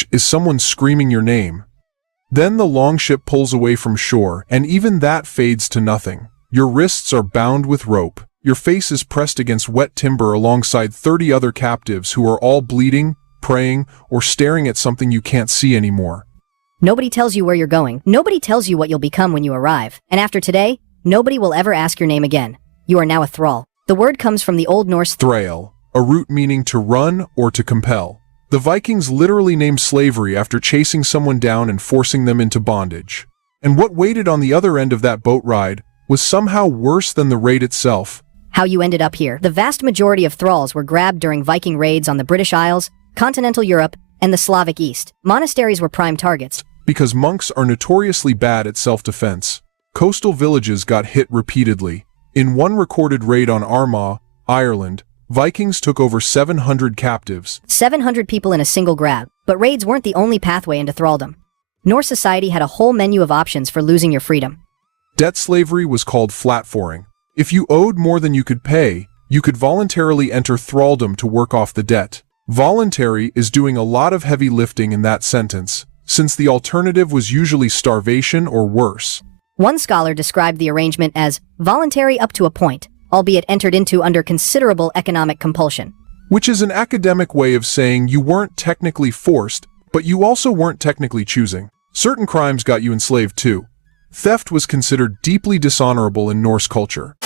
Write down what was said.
image is someone screaming your name. Then the longship pulls away from shore, and even that fades to nothing. Your wrists are bound with rope. Your face is pressed against wet timber alongside 30 other captives who are all bleeding, praying, or staring at something you can't see anymore. Nobody tells you where you're going. Nobody tells you what you'll become when you arrive. And after today, nobody will ever ask your name again. You are now a thrall. The word comes from the Old Norse Thrall, a root meaning to run or to compel. The Vikings literally named slavery after chasing someone down and forcing them into bondage. And what waited on the other end of that boat ride was somehow worse than the raid itself. How you ended up here. The vast majority of thralls were grabbed during Viking raids on the British Isles, continental Europe, and the Slavic East. Monasteries were prime targets. Because monks are notoriously bad at self-defense, coastal villages got hit repeatedly. In one recorded raid on Armagh, Ireland, Vikings took over 700 captives. 700 people in a single grab. But raids weren't the only pathway into thraldom. Norse society had a whole menu of options for losing your freedom. Debt slavery was called flatforing. If you owed more than you could pay, you could voluntarily enter thraldom to work off the debt. Voluntary is doing a lot of heavy lifting in that sentence, since the alternative was usually starvation or worse. One scholar described the arrangement as voluntary up to a point, albeit entered into under considerable economic compulsion. Which is an academic way of saying you weren't technically forced, but you also weren't technically choosing. Certain crimes got you enslaved too. Theft was considered deeply dishonorable in Norse culture.